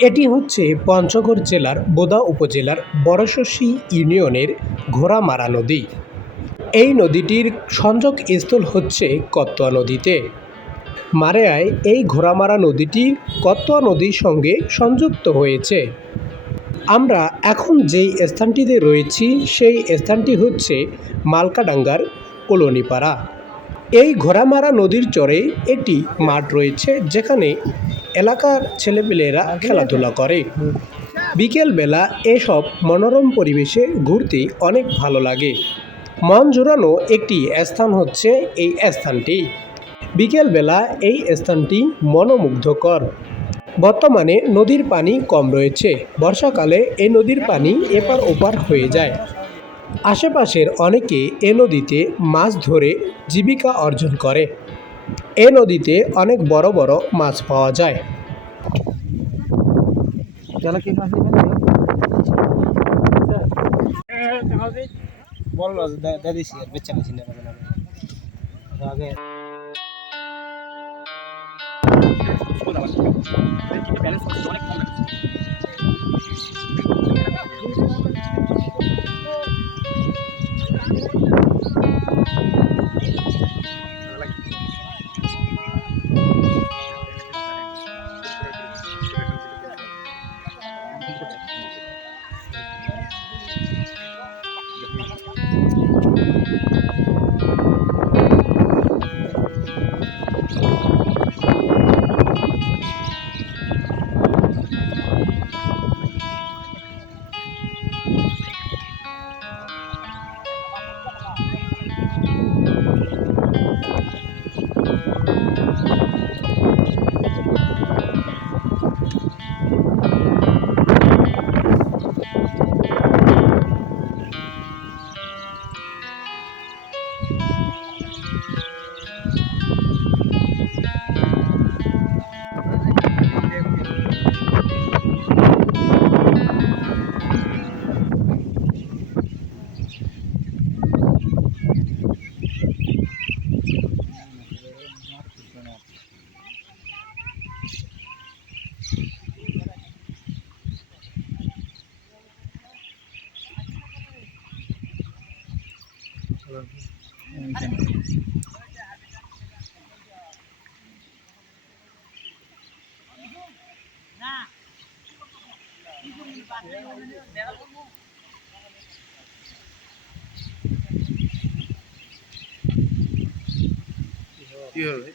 এটি হচ্ছে পঞ্চগড় জেলার বোদা উপজেলার বড়শসী ইউনিয়নের ঘোড়ামারা নদী। এই নদীটির সংযোগ স্থল হচ্ছে কত্তোয়া নদীতে। মারেয়ায় এই ঘোড়ামারা নদীটি কত্তোয়া নদীর সঙ্গে সংযুক্ত হয়েছে। আমরা এখন যেই স্থানটিতে রয়েছি, সেই স্থানটি হচ্ছে মালকাডাঙ্গার কলোনিপাড়া। এই ঘোড়ামারা নদীর চরে একটি মাঠ রয়েছে যেখানে এলাকার ছেলেপেলেরা খেলাধুলা করে। বিকেলবেলা এসব মনোরম পরিবেশে ঘুরতে অনেক ভালো লাগে। মন জোড়ানো একটি স্থান হচ্ছে এই স্থানটি। বিকেলবেলা এই স্থানটি মনোমুগ্ধকর। বর্তমানে নদীর পানি কম রয়েছে। বর্ষাকালে এই নদীর পানি এপার ওপার হয়ে যায়। আশেপাশের অনেকে এ নদীতে মাছ ধরে জীবিকা অর্জন করে। এ নদীতে অনেক বড় বড় মাছ পাওয়া যায়। ব্যালেন্স অনেক কি হবে?